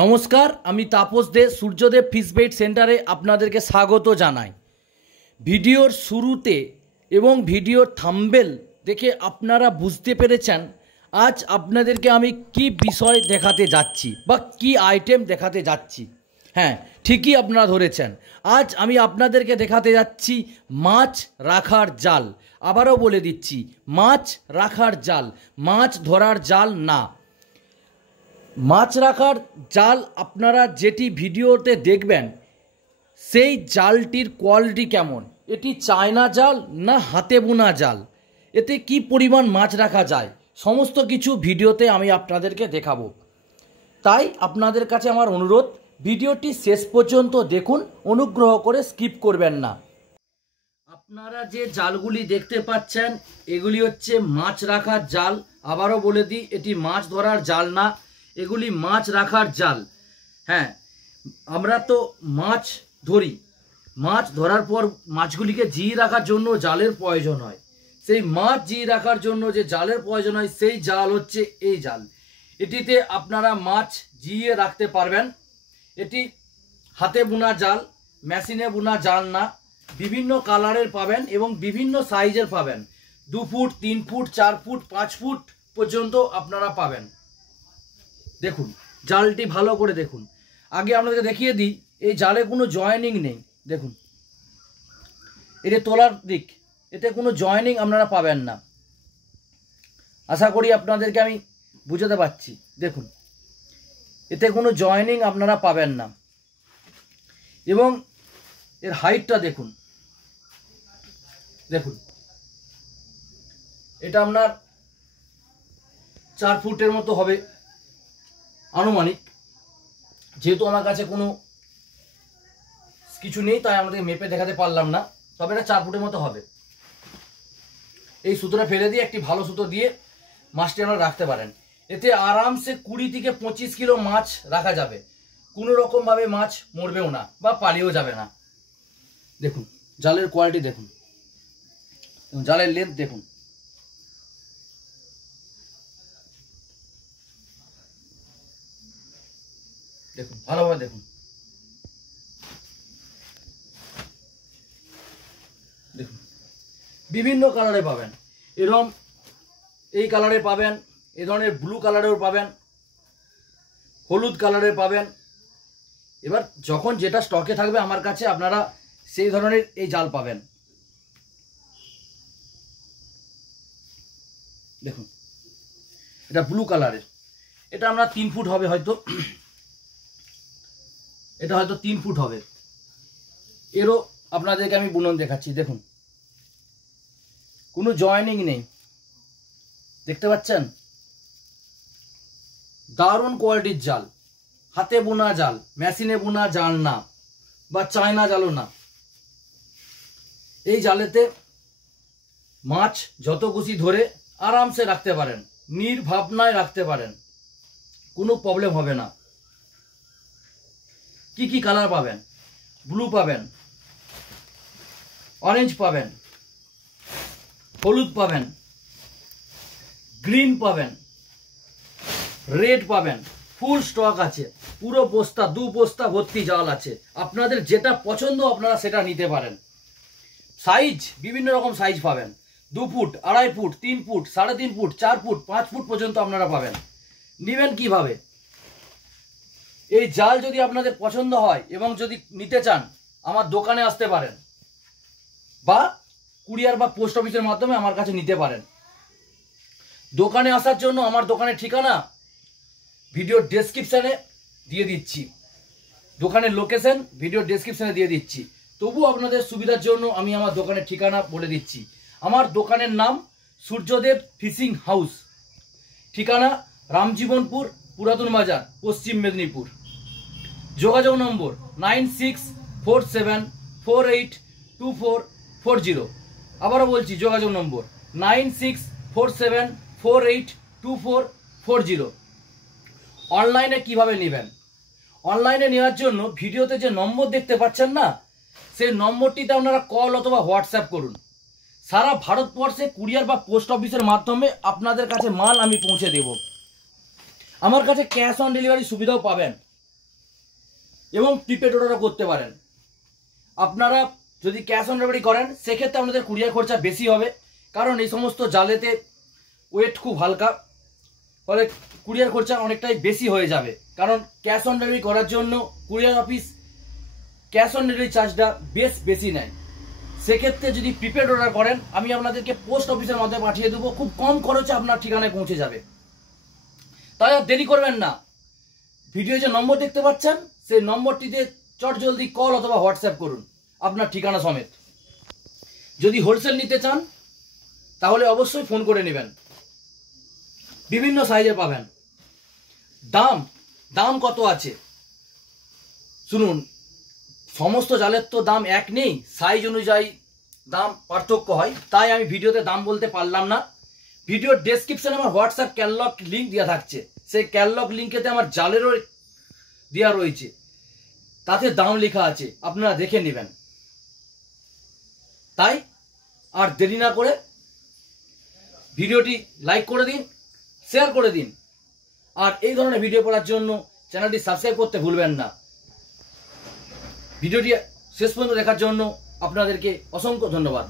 নমস্কার, আমি তাপস দে সূর্যদেব fish bet সেন্টারে আপনাদেরকে স্বাগত জানাই। ভিডিওর শুরুতে এবং ভিডিওর থাম্বনেল দেখে আপনারা বুঝতে পেরেছেন আজ আপনাদেরকে আমি কি বিষয় দেখাতে যাচ্ছি বা কি আইটেম দেখাতে যাচ্ছি। হ্যাঁ, ঠিকই আপনারা ধরেছেন। আজ আমি আপনাদেরকে দেখাতে যাচ্ছি মাছ রাখার জাল। আবারও বলে দিচ্ছি, মাছ রাখার জাল, মাছ ধরার জাল না। মাছ রাখার জাল আপনারা যেটি ভিডিওতে দেখবেন সেই জালটির কোয়ালিটি কেমন, এটি চায়না জাল না হাতে বোনা জাল, এতে কি পরিমাণ মাছ রাখা যায়, সমস্ত কিছু ভিডিওতে আমি আপনাদেরকে দেখাবো। তাই আপনাদের কাছে আমার অনুরোধ, ভিডিওটি শেষ পর্যন্ত দেখুন, অনুগ্রহ করে স্কিপ করবেন না। আপনারা যে জালগুলি দেখতে পাচ্ছেন এগুলি হচ্ছে মাছ রাখার জাল। আবারও বলে দিই, এটি মাছ ধরার জাল না, এগুলি মাছ রাখার জাল। হ্যাঁ, আমরা তো মাছ ধরি, মাছ ধরার পর মাছগুলিকে জিয়ে রাখার জন্য জালের প্রয়োজন হয়। সেই মাছ জিয়ে রাখার জন্য যে জালের প্রয়োজন হয় সেই জাল হচ্ছে এই জাল। এটিতে আপনারা মাছ জিয়ে রাখতে পারবেন। এটি হাতে বোনা জাল, মেশিনে বোনা জাল না। বিভিন্ন কালারের পাবেন এবং বিভিন্ন সাইজের পাবেন। 2 ফুট, 3 ফুট, 4 ফুট, 5 ফুট পর্যন্ত আপনারা পাবেন। দেখুন জালটি ভালো করে দেখুন। আগে আপনাদেরকে দেখিয়ে দিই, এই জালে কোনো জয়েনিং নেই। দেখুন, এটা তোলার দিক, এতে কোনো জয়েনিং আপনারা পাবেন না। আশা করি আপনাদেরকে আমি বুঝাতে পারছি। দেখুন, এতে কোনো জয়েনিং আপনারা পাবেন না। এবং এর হাইটটা দেখুন, দেখুন এটা আপনার 4 ফুটের মতো হবে আনুমানিক। যেহেতু আমার কাছে কোনো কিছু নেই তাই আমাদের মেপে দেখাতে পারলাম না, তবে এটা 4 ফুটের মতো হবে। এই সুতোটা ফেলে দিয়ে একটি ভালো সুতো দিয়ে মাছটি আপনারা রাখতে পারেন। এতে আরামসে 20 থেকে 25 কিলো মাছ রাখা যাবে। কোনো রকমভাবে মাছ মরবেও না বা পালিয়েও যাবে না। দেখুন জালের কোয়ালিটি দেখুন, জালের লেন্থ দেখুন। দেখুন ভালোভাবে দেখুন। দেখুন বিভিন্ন কালারে পাবেন, এরকম এই কালারে পাবেন, এ ধরনের ব্লু কালারেও পাবেন, হলুদ কালারের পাবেন। এবার যখন যেটা স্টকে থাকবে আমার কাছে আপনারা সেই ধরনের এই জাল পাবেন। দেখুন এটা ব্লু কালারের, এটা আমরা 3 ফুট হবে হয়তো, এটা হয়তো 3 ফুট হবে। এরও আপনাদেরকে আমি বুনন দেখাচ্ছি। দেখুন কোনো জয়েনিং নেই, দেখতে পাচ্ছেন? দারুণ কোয়ালিটির জাল, হাতে বোনা জাল, মেশিনে বোনা জাল না বা চায়না জালও না। এই জালেতে মাছ যত খুশি ধরে আরামসে রাখতে পারেন, নির্ভাবনায় রাখতে পারেন, কোনো প্রবলেম হবে না। কি কি কালার পাবেন? ব্লু পাবেন, অরেঞ্জ পাবেন, হলুদ পাবেন, গ্রিন পাবেন, রেড পাবেন। ফুল স্টক আছে, পুরো বস্তা 2 বস্তা ভর্তি জাল আছে। আপনাদের যেটা পছন্দ আপনারা সেটা নিতে পারেন। সাইজ বিভিন্ন রকম সাইজ পাবেন, 2 foot, 2.5 foot, 3 foot, 3.5 foot, 4 foot, 5 foot পর্যন্ত আপনারা পাবেন। নেবেন কিভাবে? এই জাল যদি আপনাদের পছন্দ হয় এবং যদি নিতে চান আমার দোকানে আসতে পারেন বা কুরিয়ার বা পোস্ট অফিসের মাধ্যমে আমার কাছে নিতে পারেন। দোকানে আসার জন্য আমার দোকানের ঠিকানা ভিডিও ডেসক্রিপশানে দিয়ে দিচ্ছি, দোকানের লোকেশন ভিডিও ডেসক্রিপশানে দিয়ে দিচ্ছি। তবু আপনাদের সুবিধার জন্য আমি আমার দোকানের ঠিকানা বলে দিচ্ছি। আমার দোকানের নাম সূর্যদেব ফিশিং হাউস, ঠিকানা রামজীবনপুর, পুরাতন বাজার, পশ্চিম মেদিনীপুর। যোগাযোগ নম্বর 9647482440। আবারও বলছি, যোগাযোগ নম্বর 9647482440। অনলাইনে কিভাবে নেবেন? অনলাইনে নেওয়ার জন্য ভিডিওতে যে নম্বর দেখতে পাচ্ছেন না, সেই নম্বরটিতে আপনারা কল অথবা হোয়াটসঅ্যাপ করুন। সারা ভারতবর্ষে কুরিয়ার বা পোস্ট অফিসের মাধ্যমে আপনাদের কাছে মাল আমি পৌঁছে দেব। আমার কাছে ক্যাশ অন ডেলিভারি সুবিধাও পাবেন। এবং প্রিপেড অর্ডারও করতে পারেন। আপনারা যদি ক্যাশ অন ডেলিভারি করেন সেক্ষেত্রে আপনাদের কুরিয়ার খরচা বেশি হবে, কারণ এই সমস্ত জালেতে ওয়েট খুব হালকা, ফলে কুরিয়ার খরচা অনেকটাই বেশি হয়ে যাবে। কারণ ক্যাশ অন ডেলিভারি করার জন্য courier office cash on delivery চার্জটা বেশি নেয়। সেক্ষেত্রে যদি প্রিপেড অর্ডার করেন আমি আপনাদেরকে পোস্ট অফিসের মাধ্যমে পাঠিয়ে দেবো, খুব কম খরচে আপনার ঠিকানায় পৌঁছে যাবে। তাই আর দেরি করবেন না, ভিডিও যে নম্বর দেখতে পাচ্ছেন সেই নম্বরটিতে চটজলদি কল অথবা হোয়াটসঅ্যাপ করুন আপনার ঠিকানা সমেত। যদি হোলসেল নিতে চান তাহলে অবশ্যই ফোন করে নেবেন, বিভিন্ন সাইজের পাবেন। দাম কত আছে শুনুন, সমস্ত জালের তো দাম এক নেই, সাইজ অনুযায়ী দাম পার্থক্য হয়, তাই আমি ভিডিওতে দাম বলতে পারলাম না। ভিডিওর ডেসক্রিপশনে আমার হোয়াটসঅ্যাপ ক্যাটালগ লিঙ্ক দেওয়া থাকছে, সেই ক্যাটালগ লিঙ্কেতে আমার জালেরও দেওয়া রয়েছে, তাতে দাম লেখা আছে, আপনারা দেখে নেবেন। তাই আর দেরি না করে ভিডিওটি লাইক করে দিন, শেয়ার করে দিন, আর এই ধরনের ভিডিও পড়ার জন্য চ্যানেলটি সাবস্ক্রাইব করতে ভুলবেন না। ভিডিওটি শেষ পর্যন্ত দেখার জন্য আপনাদেরকে অসংখ্য ধন্যবাদ।